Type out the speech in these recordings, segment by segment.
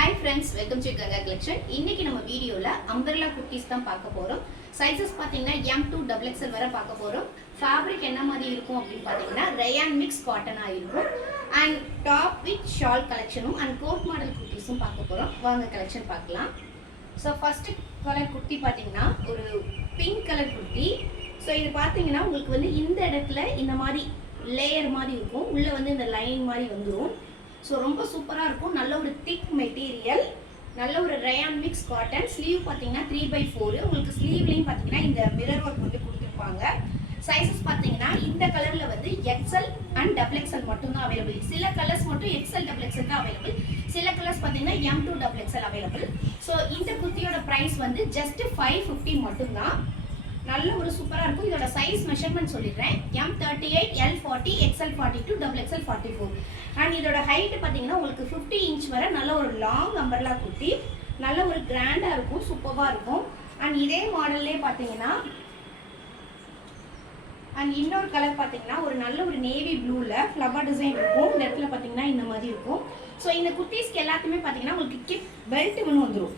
Hi friends, welcome to Ganga Collection. இன்னைக்கு நம்ம வீடியோல umbrella kurtis தான் பார்க்க போறோம். Sizes பாத்தீங்கன்னா M2 XXL வரை பார்க்க போறோம். Fabric என்ன மாதிரி இருக்கும் அப்படினு பாத்தீங்கன்னா rayon mix cotton ஆ இருக்கும். And top with shawl collectionum and coat model kurtisum பார்க்க போறோம். வாங்க collection பார்க்கலாம். So first color kurti பாத்தீங்கன்னா ஒரு pink color kurti. So இது பாத்தீங்கன்னா உங்களுக்கு வந்து இந்த இடத்துல இந்த மாதிரி லேயர் மாதிரி இருக்கும். உள்ள வந்து இந்த லைன் மாதிரி வந்துரும். So ரொம்ப சூப்பரா இருக்கும். நல்ல ஒரு thick மெட்டீரியல், நல்ல ஒரு rayon mix cotton. ஸ்லீவ் பாத்தீங்கன்னா 3/4. உங்களுக்கு ஸ்லீவ்லயும் பாத்தீங்கன்னா இந்த மிரர் ஒர்க் வந்து கொடுத்திருப்பாங்க. சைஸஸ் பாத்தீங்கன்னா இந்த கலர்ல வந்து XL and XXL மட்டும் தான் அவேilable. சில கலர்ஸ் மட்டும் XL XXL தான் அவேilable. சில கலர்ஸ் பாத்தீங்கன்னா M2 XXL அவேilable. சோ இந்த குர்த்தியோட பிரைஸ் வந்து just 550 மட்டும் தான். நல்ல ஒரு சூப்பரா இருக்கும். இதோட சைஸ் மெஷர்மென்ட் சொல்லிடுறேன். M38, L40, XL42, XXL44. And இதோட ஹைட் பாத்தீங்கன்னா உங்களுக்கு 50 இன்ச் வரை நல்ல ஒரு லாங் அம்பர்லா குர்த்தி. நல்ல ஒரு கிராண்டா இருக்கும், சூப்பரா இருக்கும். அண்ட் இதே மாடல்லே பாத்தீங்கன்னா அண்ட் இன்னொரு கலர் பாத்தீங்கன்னா ஒரு நல்ல ஒரு நேவி ப்ளூல ஃப்ளவர் டிசைன் இருக்கும். இந்த இடத்துல பாத்தீங்கன்னா இந்த மாதிரி இருக்கும். சோ இந்த குர்த்திஸ்க்கு எல்லாத்துமே பாத்தீங்கன்னா உங்களுக்கு கிப் பெல்ட் ஒன்று வந்துரும்.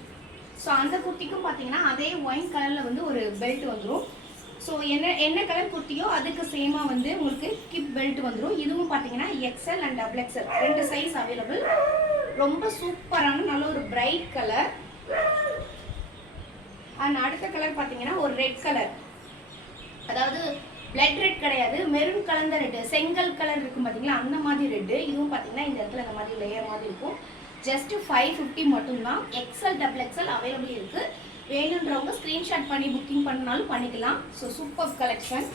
ஸோ அந்த குர்த்திக்கும் பார்த்தீங்கன்னா அதே ஒயின் கலரில் வந்து ஒரு பெல்ட் வந்துடும். ஸோ என்ன கலர் குர்த்தியோ அதுக்கு சேமாக வந்து உங்களுக்கு கிப் பெல்ட் வந்துடும். இதுவும் பார்த்தீங்கன்னா XL அண்ட் XXL ரெண்டு சைஸ் அவைலபிள். ரொம்ப சூப்பரான நல்ல ஒரு பிரைட் கலர். அண்ட் அடுத்த கலர் பார்த்தீங்கன்னா ஒரு ரெட் கலர், அதாவது பிளட் ரெட் கிடையாது, மெரூன் கலந்த ரெட், செங்கல் கலர் இருக்கும் பார்த்தீங்களா, அந்த மாதிரி ரெட்டு. இதுவும் பார்த்தீங்கன்னா இந்த இடத்துல இந்த மாதிரி லேயர் மாதிரி இருக்கும். ஜஸ்ட் 550 மட்டும்தான். XL XXL அவைலபிள் இருக்கு. வேணுன்றவங்க ஸ்கிரீன்ஷாட் பண்ணி புக்கிங் பண்ணாலும் பண்ணிக்கலாம். So super collection.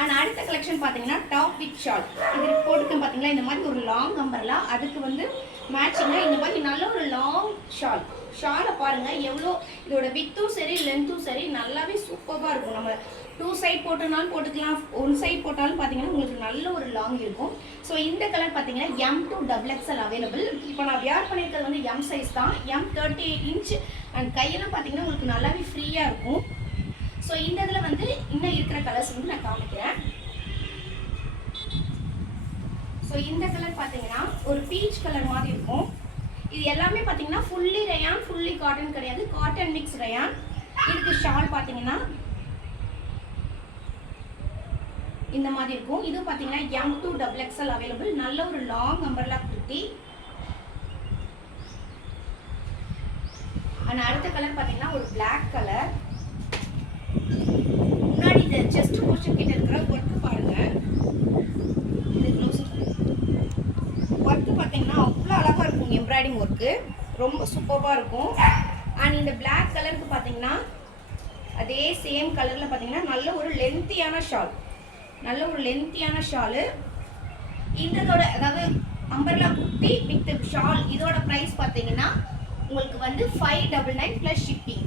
அண்ட் அடுத்த கலெக்ஷன் பார்த்தீங்கன்னா டாப் வித் ஷால். இது போட்டுக்கு பார்த்தீங்களா இந்த மாதிரி ஒரு லாங் அம்பர்லா, அதுக்கு வந்து மேட்சிங்காக இந்த மாதிரி நல்ல ஒரு லாங் ஷால். ஷாலை பாருங்க எவ்வளோ, இதோட வித்தும் சரி லென்த்தும் சரி நல்லாவே சூப்பராக இருக்கும். நம்ம 2 சைட் போட்டனாலும் போட்டுக்கலாம், 1 சைட் போட்டாலும் பார்த்தீங்கன்னா உங்களுக்கு நல்ல ஒரு லாங் இருக்கும். ஸோ இந்த கலர் பார்த்தீங்கன்னா M2 XXL அவைலபிள். இப்போ நான் வியர் பண்ணியிருக்கிறது வந்து M சைஸ் தான், M38 இன்ச். அண்ட் கையெல்லாம் பார்த்தீங்கன்னா உங்களுக்கு நல்லாவே ஃப்ரீயாக இருக்கும். ஸோ இந்த இதில் வந்து இன்னும் இருக்கிற கலர்ஸ் வந்து நான் காமிக்கிறேன். ஸோ இந்த கலர் பார்த்தீங்கன்னா ஒரு பீச் கலர் மாதிரி இருக்கும். இது எல்லாமே பார்த்தீங்கன்னா ஃபுல்லி ரயான், ஃபுல்லி காட்டன் கிடையாது, காட்டன் மிக்ஸ் ரயான். இதுக்கு ஷால் பார்த்தீங்கன்னா இந்த மாதிரி இருக்கும். இது பார்த்தீங்கன்னா M2 XXL அவைலபிள். நல்ல ஒரு லாங் அம்பர்லா குர்த்தி. அண்ட் அடுத்த கலர் பார்த்தீங்கன்னா ஒரு பிளாக் கலர். முன்னாடி இந்த செஸ்ட் போர்ஷன் கிட்ட இருக்கிற ஒர்க் பாருங்க. இது க்ளோஸ் ஒர்க் பார்த்தீங்கன்னா அவ்வளோ அழகாக இருக்கும். எம்ப்ராய்டிங் ஒர்க்கு ரொம்ப சூப்பராக இருக்கும். அண்ட் இந்த பிளாக் கலருக்கு பார்த்தீங்கன்னா அதே சேம் கலரில் பார்த்தீங்கன்னா நல்ல ஒரு லென்த்தியான ஷால், நல்ல ஒரு லென்த்தியான ஷாலு. இதோட அதாவது அம்பர்லா குர்த்தி வித் ஷால், இதோட ப்ரைஸ் பார்த்தீங்கன்னா உங்களுக்கு வந்து 599 ப்ளஸ் ஷிப்பிங்.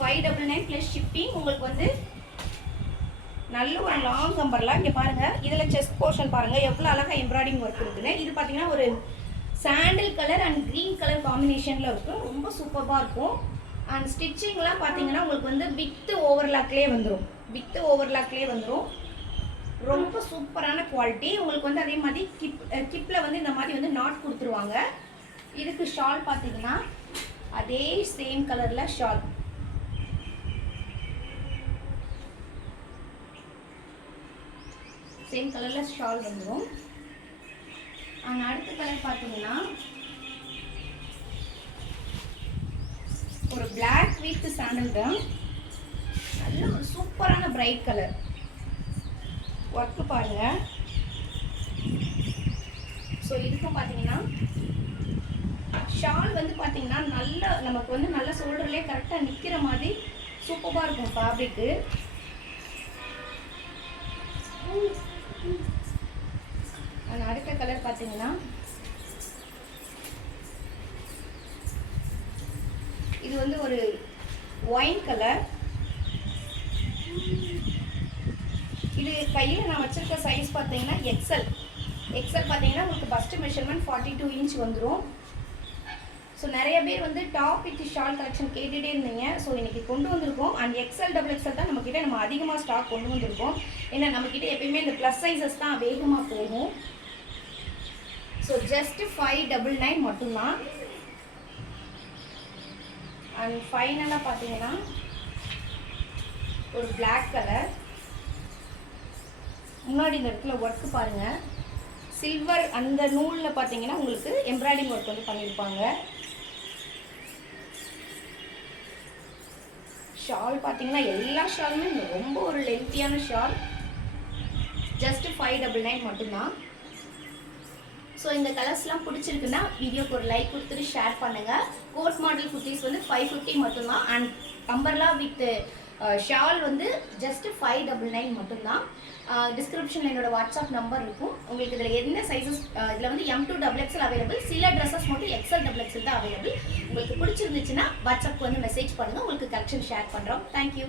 599 plus shipping. உங்களுக்கு வந்து நல்ல ஒரு லாங் அம்பர்லா. இங்கே பாருங்கள், இதில் செஸ்ட் போர்ஷன் பாருங்கள் எவ்வளோ அழகாக எம்ப்ராய்டிங் ஒர்க் இருக்குன்னு. இது பார்த்தீங்கன்னா ஒரு சாண்டில் கலர் அண்ட் க்ரீன் கலர் காம்பினேஷனில் இருக்கும். ரொம்ப சூப்பராக இருக்கும். அண்ட் ஸ்டிச்சிங்லாம் பார்த்தீங்கன்னா உங்களுக்கு வந்து வித் ஓவர்லாக்லேயே வந்துடும், வித் ஓவர்லாக்லேயே வந்துடும். ரொம்ப சூப்பரான குவாலிட்டி. உங்களுக்கு வந்து அதே மாதிரி கிப்பில் வந்து இந்த மாதிரி வந்து நாட் கொடுத்துருவாங்க. இதுக்கு ஷால் பார்த்தீங்கன்னா அதே சேம் கலரில் ஷால். சேம் கலரில் ஷால் வந்துடும். அண்ட் அடுத்த கலர் பார்த்தீங்கன்னா ஒரு பிளாக் வித் சாண்டல் தான். நல்ல ஒரு சூப்பரான பிரைட் கலர். ஒர்க்கு பாருங்க. ஸோ இதுக்கும் பார்த்தீங்கன்னா ஷால் வந்து பார்த்தீங்கன்னா நல்ல நமக்கு வந்து நல்ல ஷோல்டர்லேயே கரெக்டாக நிற்கிற மாதிரி சூப்பராக இருக்கும் ஃபேப்ரிக்கு. அண்ட் அடுத்த கலர் பார்த்தீங்கன்னா இது வந்து ஒரு ஒயின் கலர். இது கையில் நான் வச்சிருக்க சைஸ் பார்த்தீங்கன்னா XL. XL பார்த்தீங்கன்னா உங்களுக்கு பஸ்ட் மெஷர்மெண்ட் 42 இன்ச் வந்துடும். ஸோ நிறைய பேர் வந்து டாப் வித் ஷால் கலெக்ஷன் கேட்டுகிட்டே இருந்தீங்க. ஸோ இன்றைக்கி கொண்டு வந்திருக்கோம். அண்ட் XL XXL தான் நம்மக்கிட்ட நம்ம அதிகமாக ஸ்டாக் கொண்டு வந்திருக்கோம். ஏன்னா நம்மக்கிட்ட எப்பயுமே இந்த ப்ளஸ் சைஸஸ் தான் வேகமாக போகும். ஸோ ஜஸ்ட் 599 மட்டும்தான். அண்ட் ஃபைனலாக பார்த்தீங்கன்னா ஒரு பிளாக் கலர், முன்னாடி இந்த இடத்துல ஒர்க்கு பாருங்கள், சில்வர் அந்த நூலில் பார்த்தீங்கன்னா உங்களுக்கு எம்ப்ராய்டிங் ஒர்க் வந்து பண்ணியிருப்பாங்க. ஷால் பார்த்தீங்கன்னா எல்லா ஷாலுமே ரொம்ப ஒரு லென்த்தியான ஷால். ஜஸ்ட் 599 மட்டும்தான். ஸோ இந்த கலர்ஸ்லாம் பிடிச்சிருக்குன்னா வீடியோக்கு ஒரு லைக் கொடுத்துட்டு ஷேர் பண்ணுங்கள். கோட் மாடல் குர்த்திஸ் வந்து 550 மட்டும்தான். அண்ட் அம்பர்லா வித் ஷால் வந்து ஜஸ்ட் 599 மட்டும்தான். டிஸ்கிரிப்ஷனில் என்னோட வாட்ஸ்அப் நம்பர் இருக்கும். உங்களுக்கு இதில் என்ன சைஸஸ், இதில் வந்து M2 XXL அவைலபிள். சில ட்ரெஸ்ஸஸ் மட்டும் XL XXL தான் அவைலபிள். உங்களுக்கு பிடிச்சிருந்துச்சுன்னா வாட்ஸ்அப்க்கு வந்து மெசேஜ் பண்ணுங்கள், உங்களுக்கு கலெக்ஷன் ஷேர் பண்ணுறோம். தேங்க்யூ.